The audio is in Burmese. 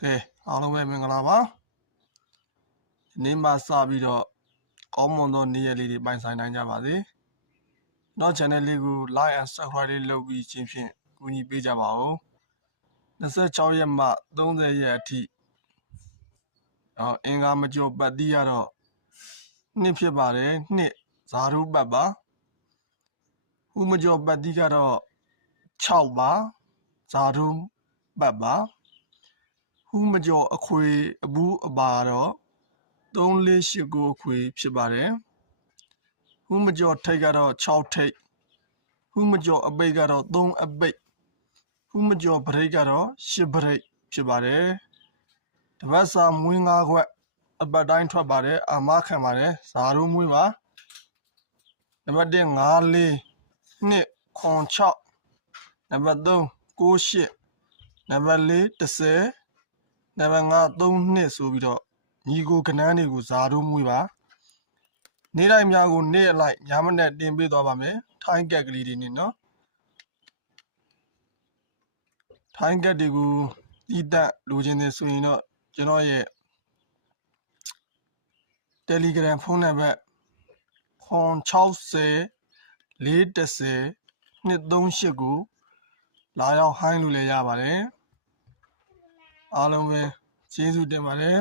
ကဲအားလုံးပဲမင်္ဂလာပါဒီနေ့မှစပြီးတော့ကောင်းမွန်သောနေ့ရက်လေးတွေပိုင်ဆိုင်နိုင်ကြပါစေနောက် channel လေးကို like and subscribe လေးလုပ်ပြီးချင်းဖြင့်ကူညီပေးကြပါဦး26ရက်မှ30ရက်အထိအင်္ဂါမကျော်ပတ်တိရတော့နှစ်ဖြစ်ပါတယ်နှစ်ဇာတုပတ်ပါဥမကျော်ပတ်တိကတော့6ပါဇာတုပတ်ပါဥမကျော်အခွေအဘူးအပါတော့3489အခွေဖြစ်ပါတယ်ဥမကျော်ထိတ်ကတော့6ထိတ်ဥမကျော်အပိတ်ကတော့3အပိတ်ဥမကျော်ဗရိတ်ကတော့10ဗရိတ်ဖြစ်ပါတယ်တပတ်စာမွေး9ခွက်အပတ်တိုင်းထွက်ပါတယ်အာမခံပါတယ်ဇာတုမွေးပါနံပါတ်1 5 4 2 6 နံပါတ်3 98နံပါတ်4 10နံပါတ်5 3 2ဆိုပြီးတော့ညီကိုကနန်းတွေကိုဇာတုမွေးပါနေ့တိုင်းများကိုနေ့အလိုက်ညမနဲ့တင်ပေးသွားပါမယ်ထိုင်းကက်ကလေးတွေနဲ့နော်ထိုင်းကက်တွေကိုတီးတက်လိုချင်တယ်ဆိုရင်တော့ကျွန်တော်ရဲ့ Telegram ဖုန်းနံပါတ်60 410 238ကိုလာရောက်ဟိုင်းလို့လည်းရပါတယ်အားလုံးပဲကျေးဇူးတင်ပါတယ်